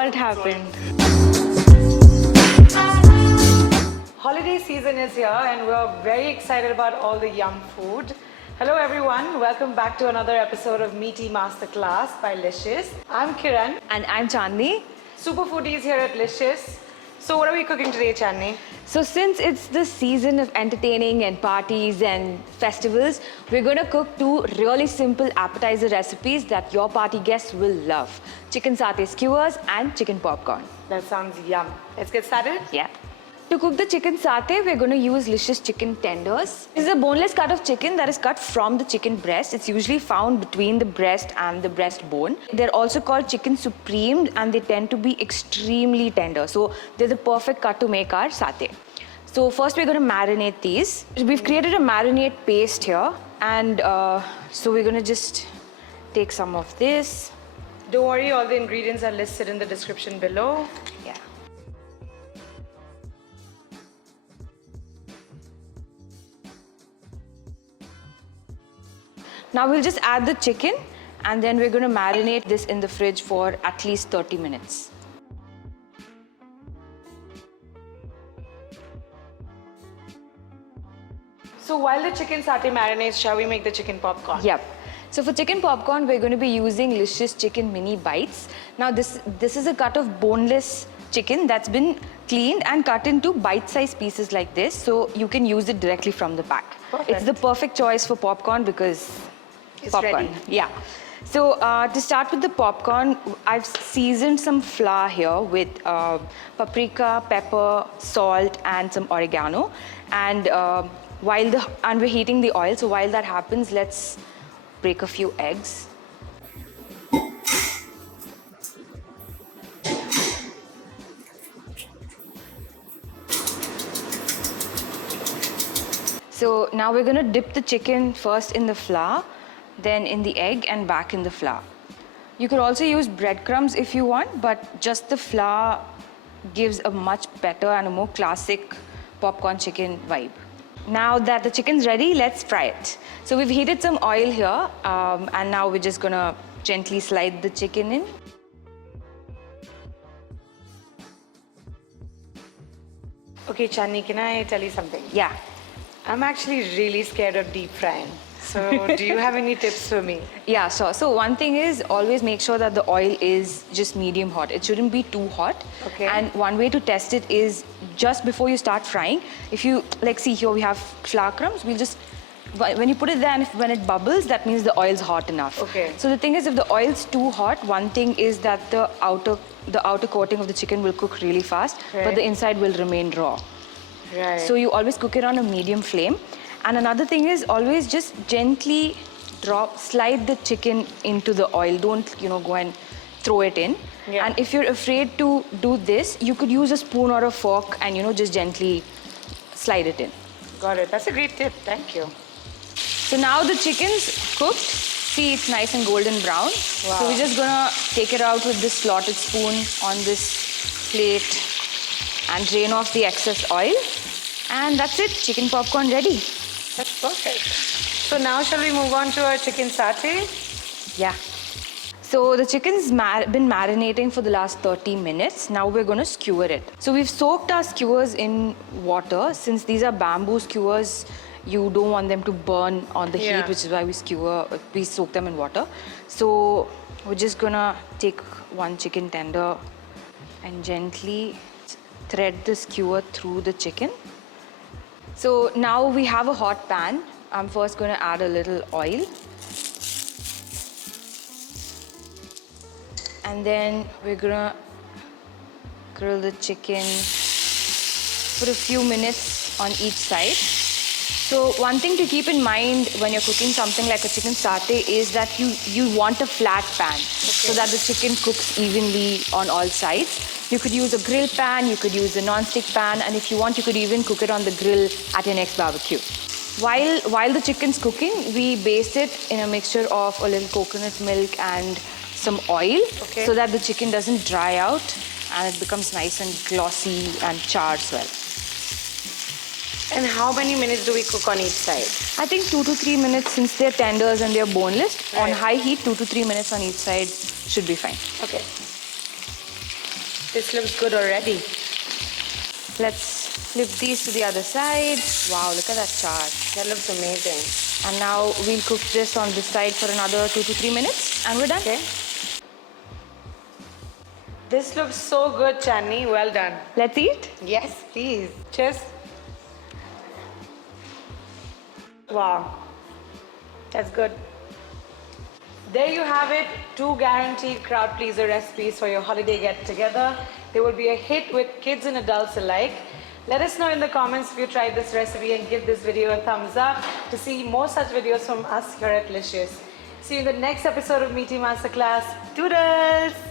What happened? Holiday season is here and we're very excited about all the yum food. Hello everyone, welcome back to another episode of Meaty Masterclass by Licious. I'm Kiran. And I'm Chandni. Super foodies here at Licious. So what are we cooking today, Chandni? So since it's the season of entertaining and parties and festivals, we're going to cook two really simple appetizer recipes that your party guests will love. Chicken satay skewers and chicken popcorn. That sounds yum. Let's get started? Yeah. To cook the chicken satay, we're going to use Licious chicken tenders. This is a boneless cut of chicken that is cut from the chicken breast. It's usually found between the breast and the breastbone. They're also called chicken supreme and they tend to be extremely tender. So they're the perfect cut to make our satay. So first we're going to marinate these. We've created a marinade paste here and so we're going to just take some of this. Don't worry, all the ingredients are listed in the description below. Yeah. Now we'll just add the chicken and then we're going to marinate this in the fridge for at least 30 minutes. So while the chicken satay marinates, shall we make the chicken popcorn? Yep. So for chicken popcorn, we're going to be using Licious chicken mini bites. Now this is a cut of boneless chicken that's been cleaned and cut into bite-sized pieces like this, so you can use it directly from the pack. Perfect. It's the perfect choice for popcorn because It's popcorn. ready. Yeah. So to start with the popcorn, I've seasoned some flour here with paprika, pepper, salt, and some oregano. And we're heating the oil, so while that happens, let's break a few eggs. So now we're going to dip the chicken first in the flour, then in the egg and back in the flour. You could also use breadcrumbs if you want, but just the flour gives a much better and a more classic popcorn chicken vibe. Now that the chicken's ready, let's fry it. So we've heated some oil here and now we're just going to gently slide the chicken in. Okay, Chandni, can I tell you something? Yeah. I'm actually really scared of deep frying. So do you have any tips for me? Yeah, sure. So one thing is always make sure that the oil is just medium hot. It shouldn't be too hot. Okay. And one way to test it is just before you start frying. If you, like see here we have flour crumbs, we'll just, when you put it there and when it bubbles, that means the oil's hot enough. Okay. So the thing is if the oil's too hot, one thing is that the outer coating of the chicken will cook really fast, but the inside will remain raw. Right. So you always cook it on a medium flame. And another thing is always just gently slide the chicken into the oil. Don't, go and throw it in. Yeah. And if you're afraid to do this, you could use a spoon or a fork and, just gently slide it in. Got it. That's a great tip. Thank you. So now the chicken's cooked. See, it's nice and golden brown. Wow. So we're just gonna take it out with this slotted spoon on this plate and drain off the excess oil. And that's it, chicken popcorn ready. That's perfect. So now shall we move on to our chicken satay? Yeah. So the chicken's been marinating for the last 30 minutes. Now we're going to skewer it. So we've soaked our skewers in water. Since these are bamboo skewers, you don't want them to burn on the heat, which is why we soak them in water. So we're just going to take one chicken tender and gently thread the skewer through the chicken. So now we have a hot pan. I'm first going to add a little oil. And then we're going to grill the chicken for a few minutes on each side. So one thing to keep in mind when you're cooking something like a chicken satay is that you want a flat pan so that the chicken cooks evenly on all sides. You could use a grill pan, you could use a non-stick pan, and if you want, you could even cook it on the grill at your next barbecue. While the chicken's cooking, we baste it in a mixture of a little coconut milk and some oil so that the chicken doesn't dry out and it becomes nice and glossy and charred as well. And how many minutes do we cook on each side? I think 2 to 3 minutes since they're tenders and they're boneless. Right. On high heat, 2 to 3 minutes on each side should be fine. Okay. This looks good already. Let's flip these to the other side. Wow, look at that chart. That looks amazing. And now we'll cook this on this side for another 2 to 3 minutes and we're done. Okay. This looks so good, Chandni. Well done. Let's eat. Yes, please. Cheers. Wow. That's good. There you have it. 2 guaranteed crowd pleaser recipes for your holiday get together. They will be a hit with kids and adults alike. Let us know in the comments if you tried this recipe and give this video a thumbs up to see more such videos from us here at Licious. See you in the next episode of Meaty Masterclass. Toodles!